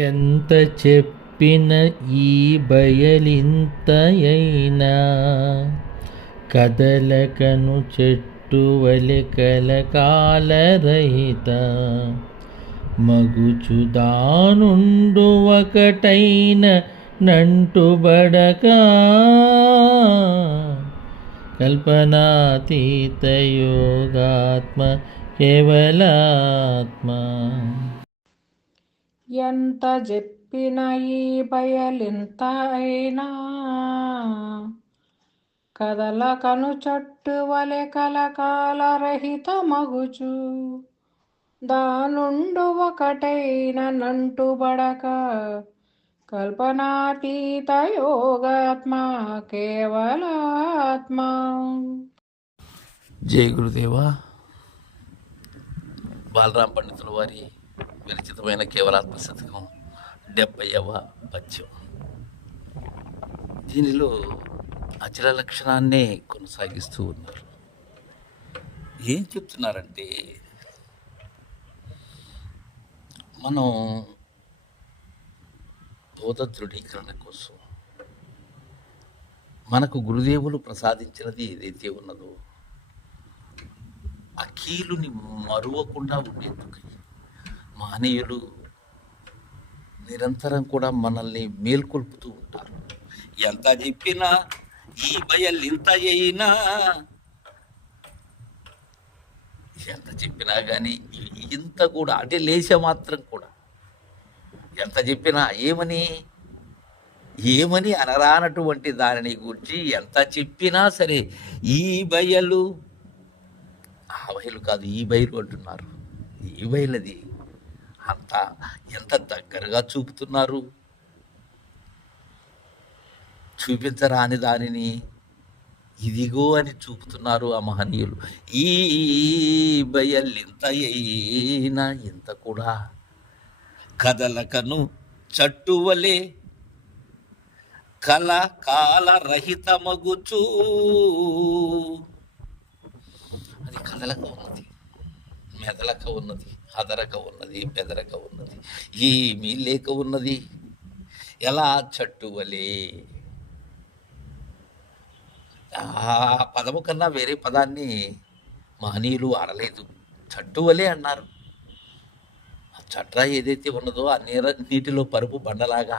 ఎంత చెప్పిన ఈ బయలింతయైనా? కదలకను చెట్టు వలె కాలరహిత మగుచుదానుండు ఒకటైన నంటుబడక. కల్పనాతీత యోగాత్మ కేవలాత్మ. ఎంత చెప్పిన ఈ బయలింత అయినా కదలకను చట్టు వలె కలకాల రహిత మగుచు దానుండు ఒకటైన నంటుబడక. కల్పనాతీత యోగాత్మ కేవలాత్మ. జై గురుదేవా. బాలరాం పండితుల వారి విరచితమైన కేవలాత్మ శతకం డెబ్బైవ పద్యం. దీనిలో అచల లక్షణాన్నే కొనసాగిస్తూ ఉన్నారు. ఏం చెప్తున్నారంటే మనం బోధ దృఢీకరణ కోసం మనకు గురుదేవులు ప్రసాదించినది ఏదైతే ఉన్నదో అఖీలుని మరువకుండా ఉండేందుకు మహనీయులు నిరంతరం కూడా మనల్ని మేల్కొల్పుతూ ఉంటారు. ఎంత చెప్పినా ఈ బయలింత అయినా ఎంత చెప్పినా కానీ ఇంత కూడా అంటే లేచే మాత్రం కూడా. ఎంత చెప్పినా ఏమని ఏమని అనరానటువంటి దానిని గురించి ఎంత చెప్పినా సరే ఈ బయలు ఆ బయలు కాదు ఈ బయలు అంటున్నారు. ఈ బయలది అంత ఎంత దగ్గరగా చూపుతున్నారు? చూపించరాని దానిని ఇదిగో అని చూపుతున్నారు ఆ మహనీయులు. ఈ బయలు అయినా ఇంత కూడా కదలకను చట్టువలే. కల కాల రహితమగుచూ అది కదలక ఉన్నది మెదలక ఉన్నది. హదరక ఉన్నది బెదరక ఉన్నది ఏమీ లేక ఉన్నది. ఎలా చట్టువలే ఆ పదము కన్నా వేరే పదాన్ని మహనీయులు వాడలేదు చట్టువలే అన్నారు. ఆ చట్రా ఏదైతే ఉన్నదో ఆ నీర నీటిలో పరుపు బండలాగా.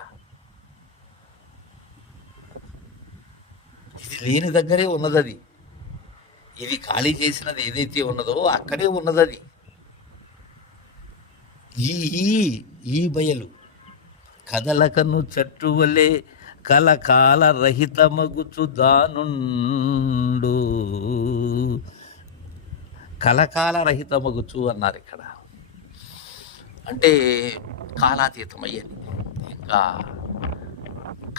ఇది లేని దగ్గరే ఉన్నది అది ఇది ఖాళీ చేసినది ఏదైతే ఉన్నదో అక్కడే ఉన్నది అది ఈ ఈ- బయలు కదలకను చట్టు కలకాల రహితమగుచు దానుండు. కలకాల రహితమగుచు అన్నారు ఇక్కడ. అంటే కాలాతీతమయ్యేది. ఇంకా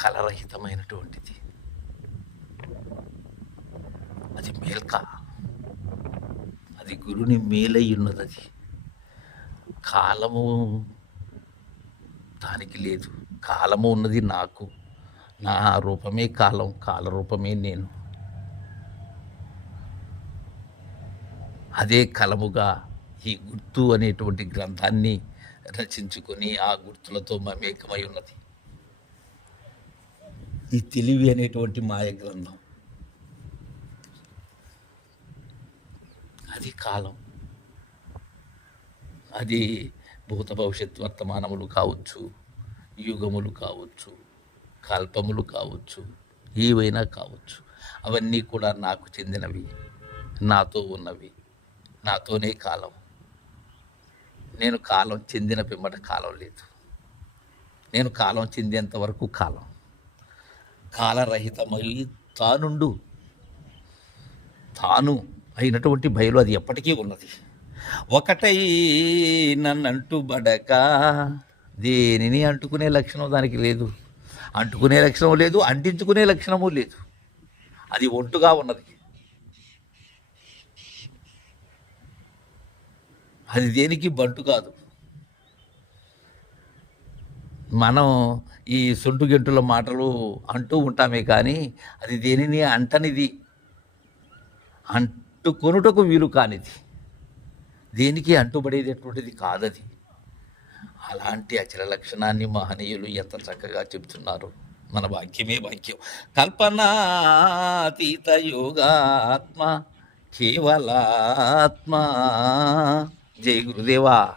కలరహితమైనటువంటిది. అది మేల్క. అది గురుని మేలయ్యున్నది అది కాలము దానికి లేదు. కాలము ఉన్నది నాకు. నా రూపమే కాలం కాల రూపమే నేను. అదే కలముగా ఈ గుర్తు అనేటువంటి గ్రంథాన్ని రచించుకొని ఆ గుర్తులతో మమేకమై ఉన్నది. ఈ తెలివి అనేటువంటి మాయ గ్రంథం. అది కాలం. అది భూత భవిష్యత్ వర్తమానములు కావచ్చు యుగములు కావచ్చు కల్పములు కావచ్చు ఏవైనా కావచ్చు. అవన్నీ కూడా నాకు చెందినవి నాతో ఉన్నవి నాతోనే కాలం. నేను కాలం చెందిన పిమ్మట కాలం లేదు. నేను కాలం చెందేంత వరకు కాలం. కాలరహితమై తానుండు. తాను అయినటువంటి భయలు అది ఎప్పటికీ ఉన్నది. ఒకటై నన్ను బడక దేనిని అంటుకునే లక్షణం దానికి లేదు. అంటుకునే లక్షణం లేదు అంటించుకునే లక్షణము లేదు. అది ఒంటుగా ఉన్నది. అది దేనికి బంటు కాదు. మనం ఈ సొంటు గెంటుల మాటలు అంటూ ఉంటామే కానీ అది దేనిని అంటనిది? అంటుకొనుటకు వీలు కానిది. దేనికి అంటుబడేటటువంటిది కాదది. అలాంటి అచల లక్షణాన్ని మహనీయులు ఎంత చక్కగా చెబుతున్నారు. మన వాక్యమే వాక్యం. కల్పనాతీత యోగాత్మ కేవలాత్మ. జై గురుదేవా.